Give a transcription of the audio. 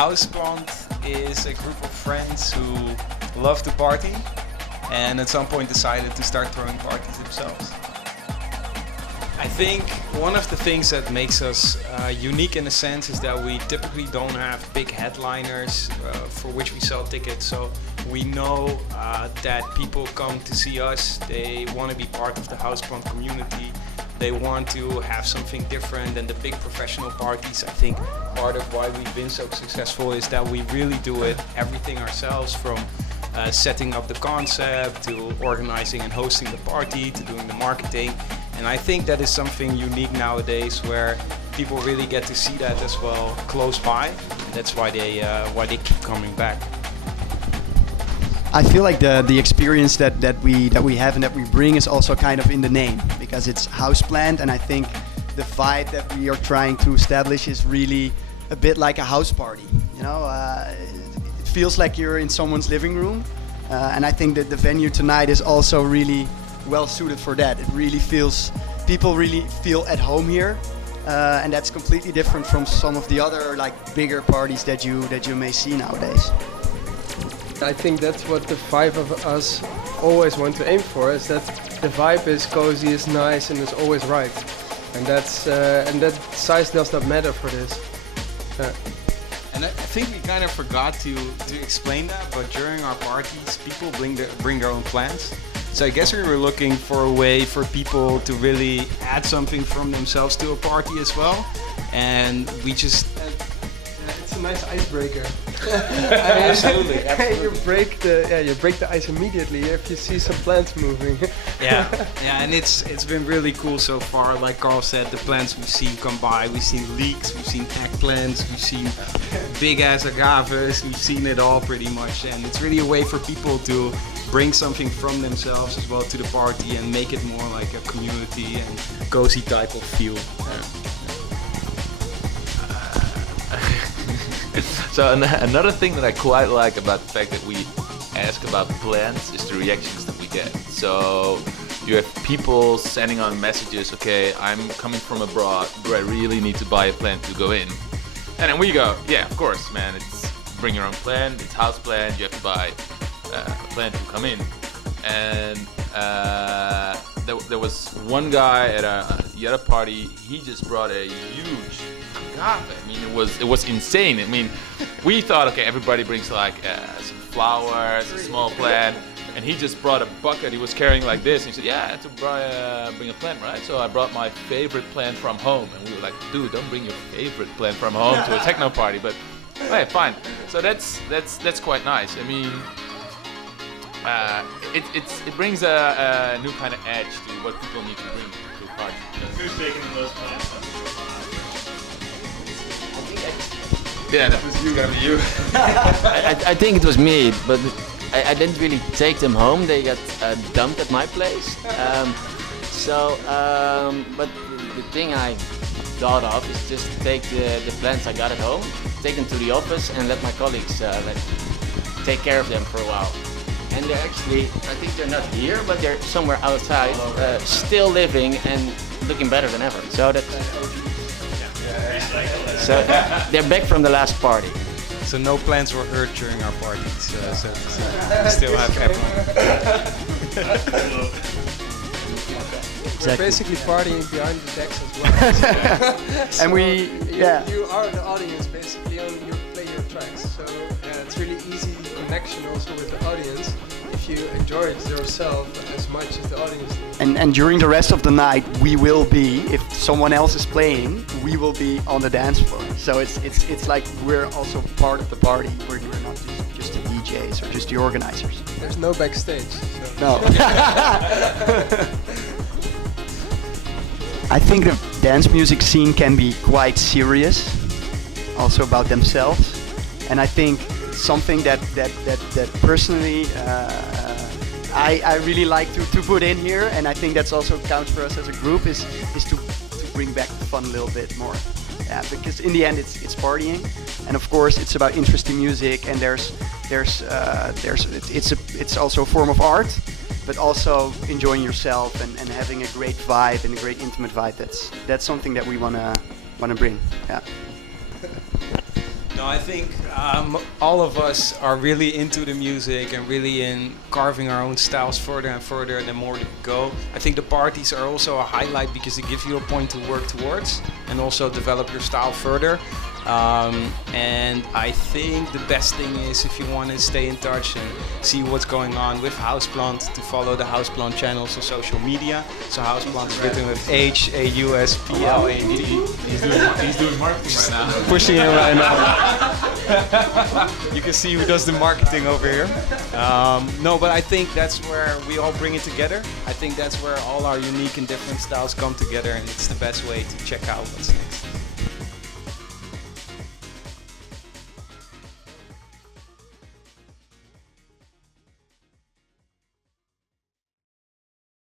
Hausplant is a group of friends who love to party and at some point decided to start throwing parties themselves. I think one of the things that makes us unique in a sense is that we typically don't have big headliners for which we sell tickets. So we know that people come to see us, they want to be part of the Hausplant community, they want to have something different than the big professional parties. I think part of why we've been so successful is that we really do everything ourselves, from setting up the concept to organizing and hosting the party to doing the marketing. And I think that is something unique nowadays, where people really get to see that as well close by. And that's why they keep coming back. I feel like the experience that we have and that we bring is also kind of in the name, because it's Hausplant, and I think the vibe that we are trying to establish is really a bit like a house party. You know, it feels like you're in someone's living room, and I think that the venue tonight is also really well suited for that. It really feels, people really feel at home here, and that's completely different from some of the other like bigger parties that you may see nowadays. I think that's what the five of us always want to aim for, is that the vibe is cozy, is nice, and is always right. And that size does not matter for this. And I think we kind of forgot to explain that, but during our parties, people bring their own plants. So I guess we were looking for a way for people to really add something from themselves to a party as well. And we just... It's a nice icebreaker. Absolutely. You break the ice immediately if you see some plants moving. Yeah, and it's been really cool so far. Like Carl said, the plants we've seen come by, we've seen leeks, we've seen eggplants, we've seen big ass agaves, we've seen it all pretty much. And it's really a way for people to bring something from themselves as well to the party and make it more like a community and cozy type of feel. So another thing that I quite like about the fact that we ask about plants is the reactions that we get. So you have people sending on messages, okay, I'm coming from abroad, do I really need to buy a plant to go in? And then we go, yeah, of course, man, it's bring your own plant, it's house plant, you have to buy a plant to come in. And there was one guy at the other party, he just brought a huge agave. I mean, it was insane. I mean, we thought, okay, everybody brings like some flowers, a small plant, and he just brought a bucket. He was carrying like this, and he said, yeah, I had to bring a plant, right? So I brought my favorite plant from home, and we were like, dude, don't bring your favorite plant from home to a techno party, but okay, fine. So that's quite nice. I mean, it brings a new kind of edge to what people need to bring to a party. Who's taking the most plants? Yeah, that was you. Gotta be you. I think it was me, but I didn't really take them home. They got dumped at my place. But the thing I thought of is just take the plants I got at home, take them to the office, and let my colleagues take care of them for a while. And they're actually, I think they're not here, but they're somewhere outside, still living and looking better than ever. So they're back from the last party. So no plants were hurt during our parties, so we still have everyone. We're basically partying behind the decks as well. So And you are the audience basically, only you play your tracks. So it's really easy connection also with the audience if you enjoy it yourself as much as the audience do. And during the rest of the night, we will be, if someone else is playing, we will be on the dance floor. So it's like we're also part of the party. We're not just the DJs or just the organizers. There's no backstage. So. No. I think the dance music scene can be quite serious, also about themselves. And I think something that personally I really like to put in here, and I think that's also counts for us as a group, is to bring back the fun a little bit more. Yeah, because in the end it's partying, and of course it's about interesting music, and it's also a form of art, but also enjoying yourself and having a great vibe and a great intimate vibe. That's something that we wanna bring. Yeah. No, I think all of us are really into the music and really in carving our own styles further and further the more we go. I think the parties are also a highlight because it gives you a point to work towards and also develop your style further. And I think the best thing is if you want to stay in touch and see what's going on with Hausplant, to follow the Hausplant channels on social media. So Hausplant is written with H-A-U-S-P-L-A-N-T. He's doing marketing right now. Pushing it right now. You can see who does the marketing over here. No, but I think that's where we all bring it together. I think that's where all our unique and different styles come together, and it's the best way to check out what's next.